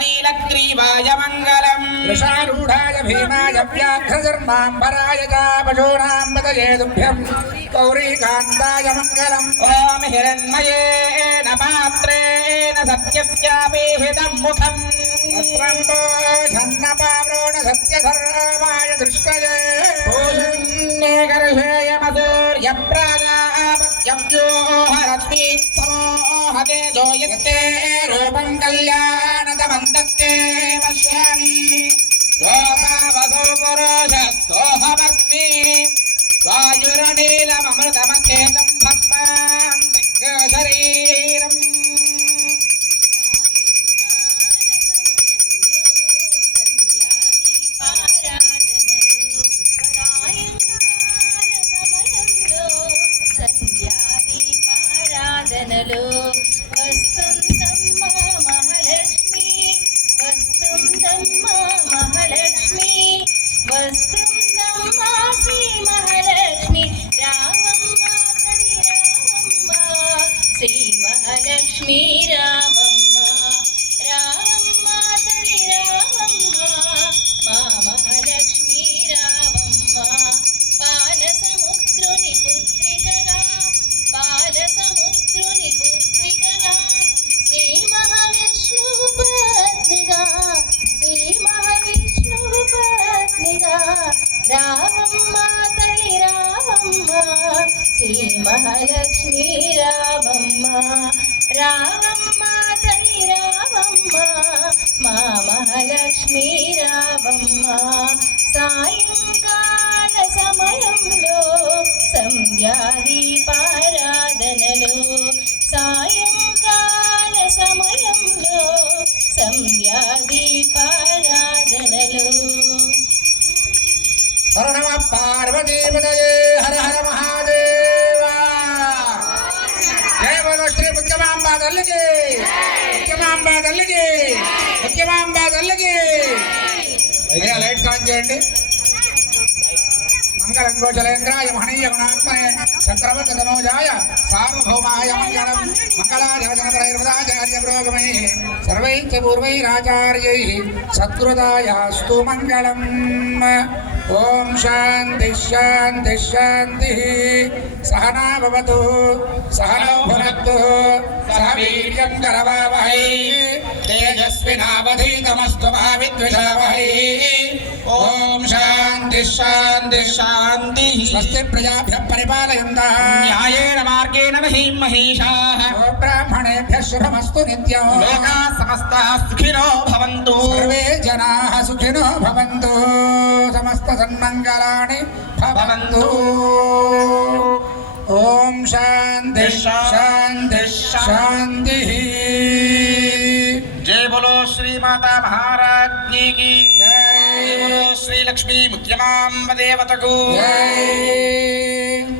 नीलग्रीवाय मङ्गलम् वृषारूढाय भीमाय व्याघ्रधर्माम्बराय च पशूनां पतये तुभ्यं गौरीकान्ताय मङ्गलम् ॐ हिरण्मयेन पात्रेण सत्यस्यापिहितं मुखम् अत्रम्बो झन्नपावृण सत्यधर्माय दृष्टये पूषण्ये गर्भेयमसूर्यप्राजापत्यव्यो हरस्मि समोहते जोयते रूपं कल्याणदमं दत्ते पश्यामि योगावसो पुरुषस्तोऽहमस्मि वायुरनीलममृतमखेतं भस्मां शरीरम् వస్తుందమ్మ మహాలక్ష్మి వస్తుందమ్మ మహాలక్ష్మి వస్తుందమ్మ శ్రీ మహాలక్ష్మి రావమ్మ తల్లి రావమ్మ శ్రీ మహాలక్ష్మి రావమ్మ రావమ్మ తల్లి రావమ్మ మా మహాలక్ష్మి రావమ్మ పాల సముద్రుని పుత్రికగా పాల సముద్రుని పుత్రికగా శ్రీ మహావిష్ణువు పత్నిగా శ్రీ మహావిష్ణువు పత్నిగా రావమ్మ తల్లి రావమ్మ శ్రీ మహాలక్ష్మి రావమ్మ రావమ్మ తల్లి రావమ్మ మా మహాలక్ష్మి రావమ్మ సాయంకాల సమయంలో సంధ్యాదీపారాధనలో సాయంకాల సమయంలో సంధ్యాదీపారాధనలో హర నమ పార్వతీపతయే హర హర మహాదేవ జయ బోలో శ్రీ ముఖ్యమాంబా తల్లికి ముఖ్యమాంబా తల్లికి ముఖ్యమాంబా తల్లికి లైట్స్ ఆన్ చేయండి మంగళం గోచలేంద్రాయ మహనీయ గుణాత్మనే చక్రవర్తి తనోజాయ సార్వభౌమాయ మంగళం మంగళాచార్య పురోగమై సర్వైశ్చ పూర్వైరాచార్యై సత్కృతాయాస్తు మంగళం ఓం శాంతి శాంతి శాంతి సహనా భవతు సహనౌ భునక్తు సహ వీర్యం కరవావహై తేజస్వినావధీతమస్తు మా విద్విషావహై ఓం శాంతి శాంతి శాంతి స్వస్తి ప్రజాభ్యః పరిపాలయంతః న్యాయేన మార్గేణ మహీం మహీషాః బ్రాహ్మణేభ్యः శుభమస్తు నిత్యం లోకాः సమస్తాः సుఖినో భవంతు సర్వే జనాః సుఖినో భవంతు సమస్త సన్మంగళాని భవంతు ఓం శాంతి శాంతి శాంతి जय बोलो श्री माता महाराज्ञी की जय बोलो श्री लक्ष्मी मुख्यमांब देवता को జై